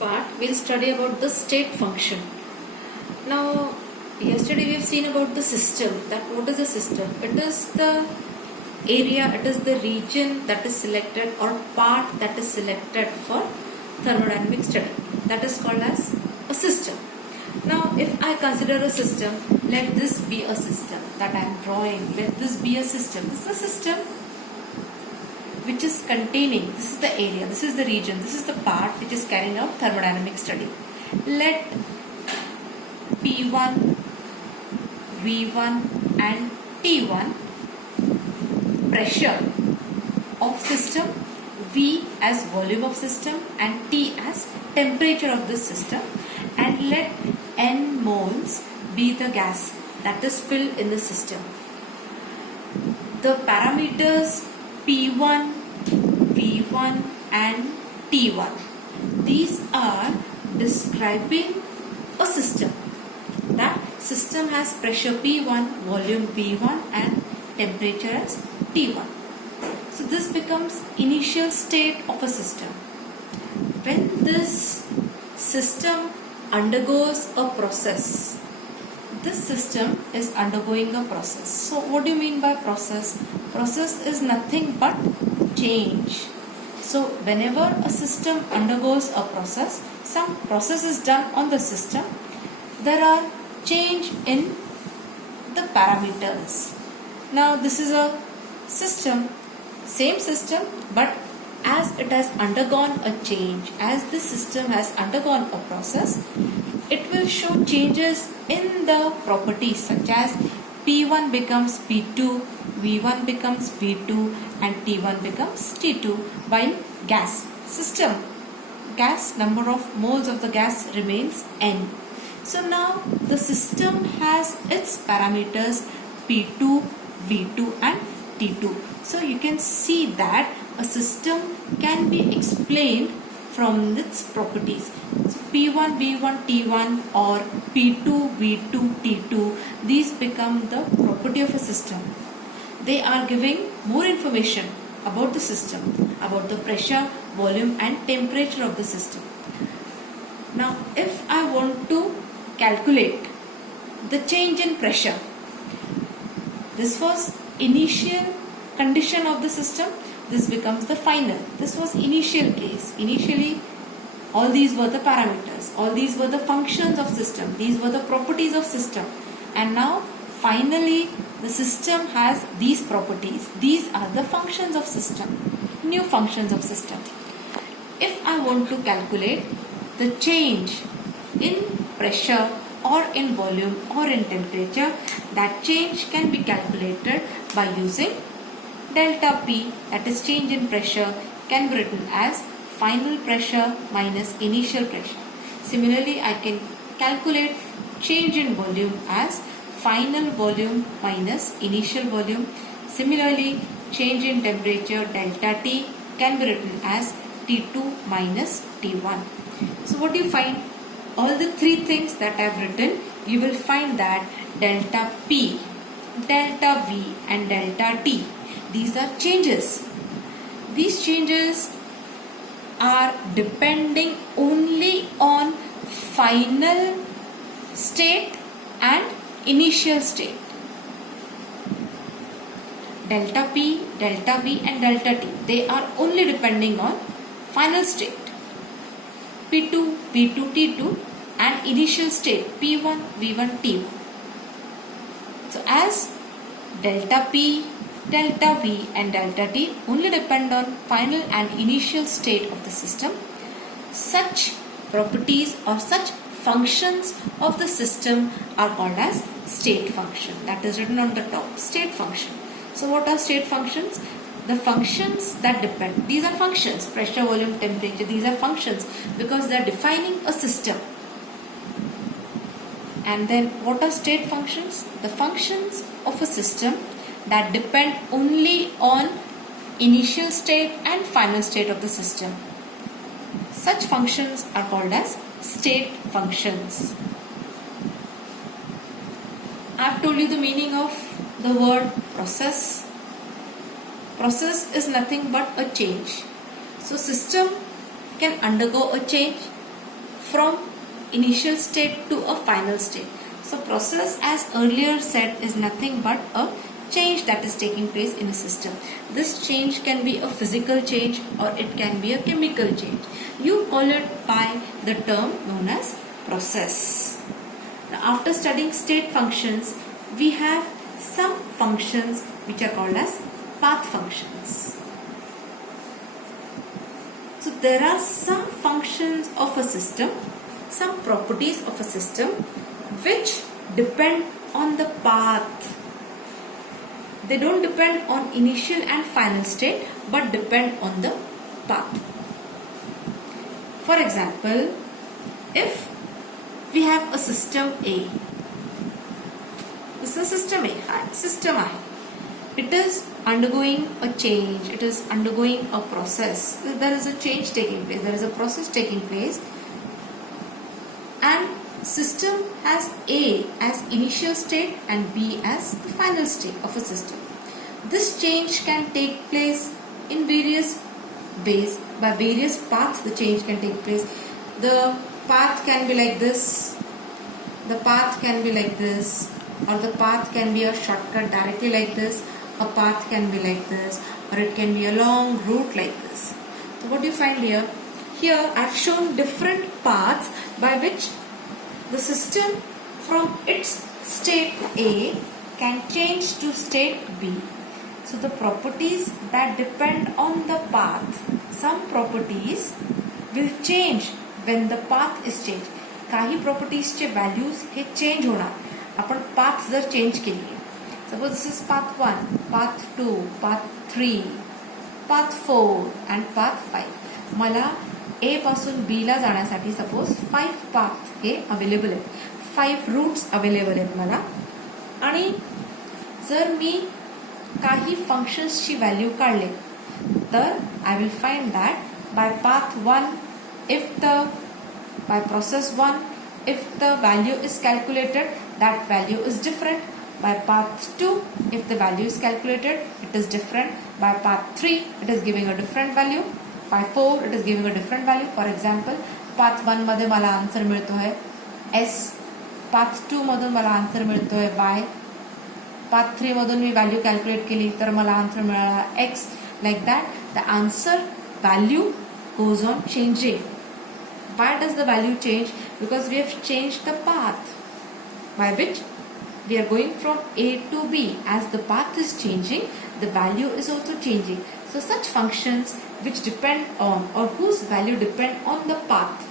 part we'll study about the state function. Now yesterday we have seen about the system, that what is a system? It is the area, it is the region that is selected or part that is selected for thermodynamic study, that is called as a system. Now if I consider a system, let this be a system that I am drawing, let this be a system. This is a system which is containing, this is the area, this is the region, this is the part which is carrying out thermodynamic study. Let P1, V1 and T1 pressure of system, V as volume of system and T as temperature of this system, and let N moles be the gas that is filled in the system. The parameters P1, V1 and T1, these are describing a system. That system has pressure P1, volume V1 and temperature as T1. So this becomes initial state of a system. When this system undergoes a process, this system is undergoing a process. So what do you mean by process? Process is nothing but change. So whenever a system undergoes a process, some process is done on the system, there are change in the parameters. Now this is a system, same system, but as it has undergone a change, as this system has undergone a process, it will show changes in the properties such as P1 becomes P2, V1 becomes V2 and T1 becomes T2. While gas system, gas number of moles of the gas remains N. So now the system has its parameters P2, V2 and T2. So you can see that a system can be explained from its properties. So P1, V1, T1 or P2, V2, T2, these become the property of a system. They are giving more information about the system, about the pressure, volume and temperature of the system. Now if I want to calculate the change in pressure, this was initial condition of the system, this becomes the final. This was initial case. Initially all these were the parameters, all these were the functions of system, these were the properties of system, and now finally the system has these properties. These are the functions of system, new functions of system. If I want to calculate the change in pressure or in volume or in temperature, that change can be calculated by using delta P, that is change in pressure, can be written as final pressure minus initial pressure. Similarly, I can calculate change in volume as final volume minus initial volume. Similarly, change in temperature delta T can be written as T2 minus T1. So what do you find? All the three things that I have written, you will find that delta P, delta V and delta T, these are changes. These changes are depending only on final state and initial state. Delta P, delta V and delta T, they are only depending on final state P2, V2, T2 and initial state P1, V1, T1. So as delta P, delta V and delta T only depend on final and initial state of the system, such properties or such functions of the system are called as state function. That is written on the top, state function. So what are state functions? The functions that depend, these are functions, pressure, volume, temperature, these are functions because they are defining a system. And then what are state functions? The functions of a system that depend only on initial state and final state of the system. Such functions are called as state functions. I have told you the meaning of the word process. Process is nothing but a change. So system can undergo a change from initial state to a final state. So process, as earlier said, is nothing but a change that is taking place in a system. This change can be a physical change or it can be a chemical change. You call it by the term known as process. Now, after studying state functions, we have some functions which are called as path functions. So there are some functions of a system, some properties of a system which depend on the path. They don't depend on initial and final state but depend on the path. For example, if we have a system A, this is system A, system I. It is undergoing a change, it is undergoing a process. There is a change taking place, there is a process taking place, and system has A as initial state and B as the final state of a system. This change can take place in various ways, by various paths the change can take place. The path can be like this, the path can be like this, or the path can be a shortcut directly like this. A path can be like this, or it can be a long route like this. So what do you find here? Here I have shown different paths by which the system from its state A can change to state B. So the properties that depend on the path, some properties will change when the path is changed. काही properties चे values हे change होणार. आपण path जर change केली. Suppose this is path 1, path 2, path 3, path 4 and path 5. मला A पासून B ला जाण्यासाठी suppose 5 path हे available आहेत. 5 routes available आहेत मला. आणि जर मी काही functions ची value काढले तर I will find that by path 1 by process 1 if the value is calculated, that value is different. By path 2, if the value is calculated, it is different. By path 3, it is giving a different value. By 4, it is giving a different value. For example, path 1 मध्ये मला answer मिळतो आहे S, path 2 मधून मला answer मिळतो आहे Y, path 3 मधून मी value calculate केली तर मला आन्सर मिळाला X. Like that, the answer value goes on changing. Why does the value change? Because we have changed the path by which we are going from A to B. As the path is changing, the value is also changing. So such functions which depend on or whose value depend on the path.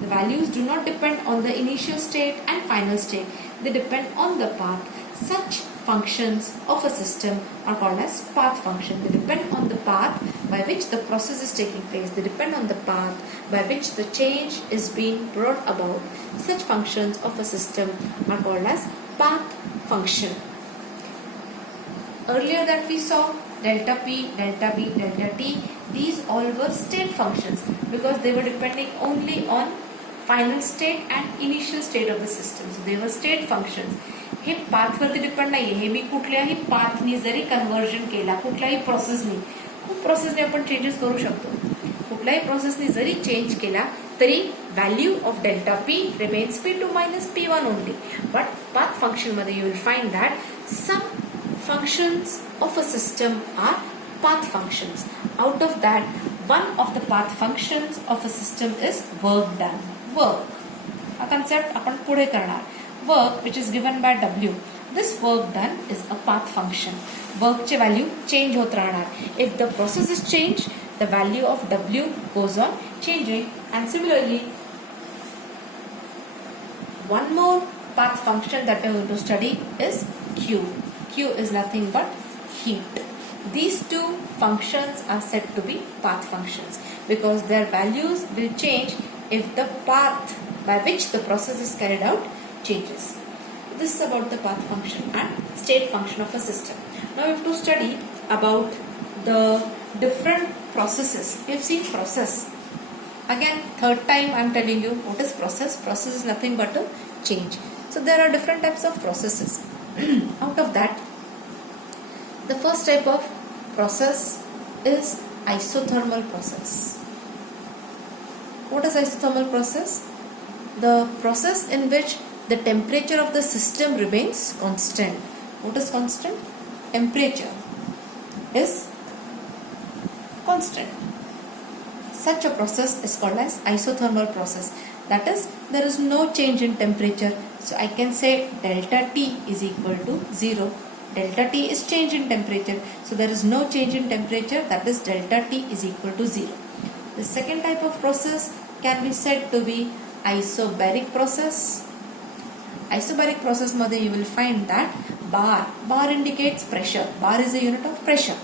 The values do not depend on the initial state and final state. They depend on the path. Such functions of a system are called as path function. They depend on the path by which the process is taking place. They depend on the path by which the change is being brought about. Such functions of a system are called as path function. Earlier that we saw delta P, delta B, delta T, these all were state functions because they were depending only on final state and initial state of the system. So they were state functions. हे path वरती depend नाहीये. हे मी कुठल्याही pathनी जरी conversion केला, कुठल्याही प्रोसेसनी, खूप प्रोसेसने आपण changes करू शकतो. कुठल्याही प्रोसेसनी जरी चेंज केला तरी value of delta P remains P2 minus P1 only. But path function मध्ये you will find that some functions of a system are path functions. Out of that, one of the path functions of a system is work done. Work. हा concept आपण पुढे करणार. Work which is given by W. This work done is a path function. Work चे value change होत राहणार. If the process is changed, the value of W goes on changing. And similarly, one more path function that we are going to study is Q. Q is nothing but heat. These two functions are said to be path functions because their values will change if the path by which the process is carried out changes. This is about the path function and state function of a system. Now we have to study about the different processes. We have seen process. Again, third time I am telling you what is process. Process is nothing but a change. So there are different types of processes. Out of that, the first type of process is isothermal process. What is isothermal process? The process in which the temperature of the system remains constant. What is constant? Temperature is constant. Such a process is called as isothermal process. That is, there is no change in temperature. So I can say delta T is equal to 0. Delta T is change in temperature. So there is no change in temperature. That is, delta T is equal to 0. The second type of process can be said to be isobaric process. Isobaric process मध्ये you will find that bar indicates pressure. Bar is a unit of pressure.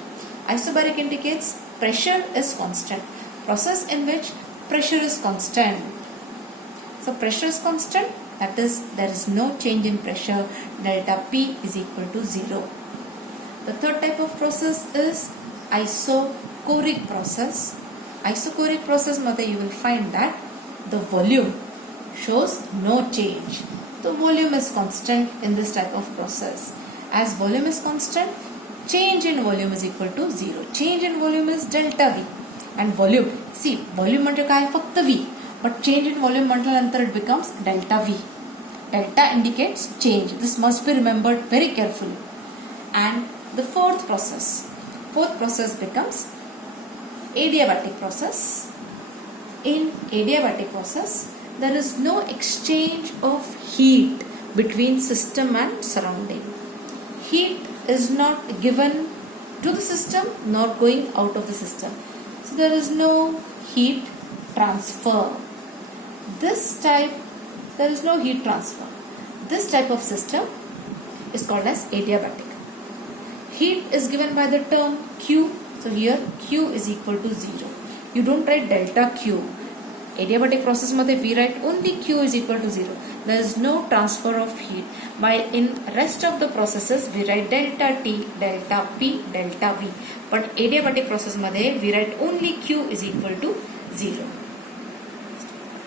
Isobaric indicates pressure is constant. Process in which pressure is constant. So pressure is constant, that is, there is no change in pressure. Delta P is equal to 0. The third type of process is isochoric process. Isochoric process मध्ये you will find that the volume shows no change. The volume is constant in this type of process. As volume is constant, change in volume is equal to 0. Change in volume is delta V. And volume, see, volume म्हणजे काय फक्त V. But change in volume म्हटल्यानंतर it becomes delta V. Delta indicates change. This must be remembered very carefully. And the fourth process becomes adiabatic process. In adiabatic process, there is no exchange of heat between system and surrounding. Heat is not given to the system nor going out of the system. So there is no heat transfer. There is no heat transfer. This type of system is called as adiabatic. Heat is given by the term Q. So here Q is equal to 0. You don't write delta Q. Adiabatic process मध्ये we write only Q is equal to 0. There is no transfer of heat. While in rest of the processes we write delta T, delta P, delta V. But adiabatic process मध्ये we write only Q is equal to 0.